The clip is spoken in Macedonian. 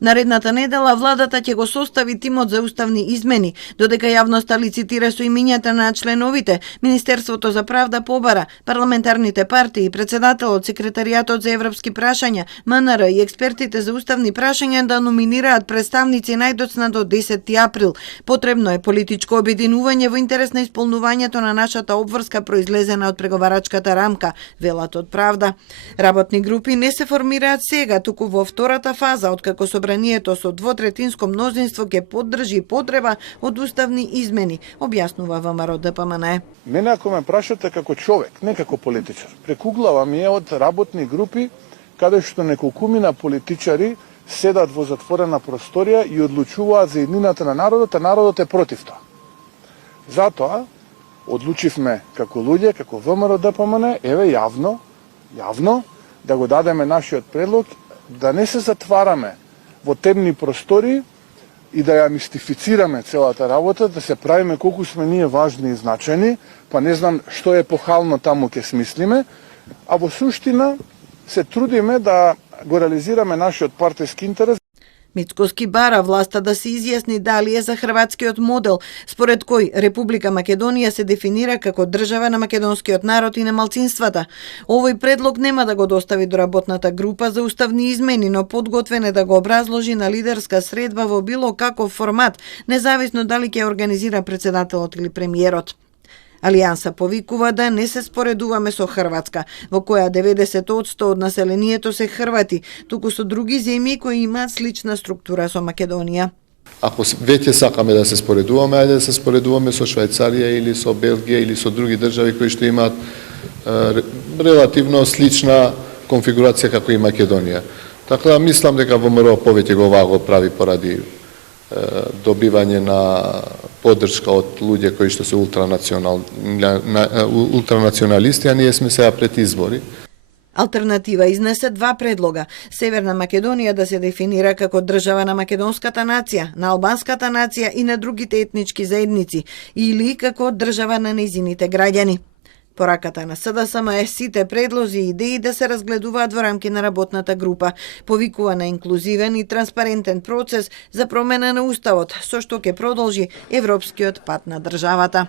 Наредната недела владата ќе го состави тимот за уставни измени, додека јавноста лицитира со имињата на членовите. Министерството за правда побара парламентарните партии, председателот, секретаријатот за европски прашања, МНР и експертите за уставни прашања да номинираат представници најдоцна до 10 април. Потребно е политичко обединување во интерес на исполнувањето на нашата обврска произлезена од преговарачката рамка, велат од правда. Работни групи не се формираат сега, туку во втората фаза, откако собранието со двотретинско мнозинство ќе поддржи потреба од уставни измени, објаснува ВМРО ДПМН. Мене ако ме прашате како човек, не како политичар, прекуглава ми е од работни групи каде што неколкумина политичари седат во затворена просторија и одлучуваат за еднината на народот, а народот е против тоа. Затоа одлучивме како луѓе, како ВМРО ДПМН, еве јавно да го дадеме нашиот предлог, да не се затвараме во темни простори и да ја мистифицираме целата работа, да се правиме колку сме ние важни и значени, па не знам што е епохално таму ќе смислиме, а во суштина се трудиме да го реализираме нашиот партиски интерес. Мицкоски бара власта да се изјасни дали е за хрватскиот модел, според кој Република Македонија се дефинира како држава на македонскиот народ и на малцинствата. Овој предлог нема да го достави до работната група за уставни измени, но подготвен е да го образложи на лидерска средба во било каков формат, независно дали ќе организира председателот или премиерот. Алијанса повикува да не се споредуваме со Хрватска, во која 90% од населението се хрвати, туку со други земји кои имаат слична структура со Македонија. Ако веќе сакаме да се споредуваме, ајде да се споредуваме со Швајцарија или со Белгија или со други држави кои што имаат релативно слична конфигурација како и Македонија. Така да мислам дека ВМРО повеќе го оваа прави поради добивање на поддршка од луѓе кои што се ултранационалисти, а ние сме сега пред избори. Алтернатива изнесе два предлога. Северна Македонија да се дефинира како држава на македонската нација, на албанската нација и на другите етнички заедници, или како држава на нејзините граѓани. Пораката на СДСМ е сите предлози и идеи да се разгледуваат во рамки на работната група. Повикува на инклузивен и транспарентен процес за промена на уставот, со што ќе продолжи европскиот пат на државата.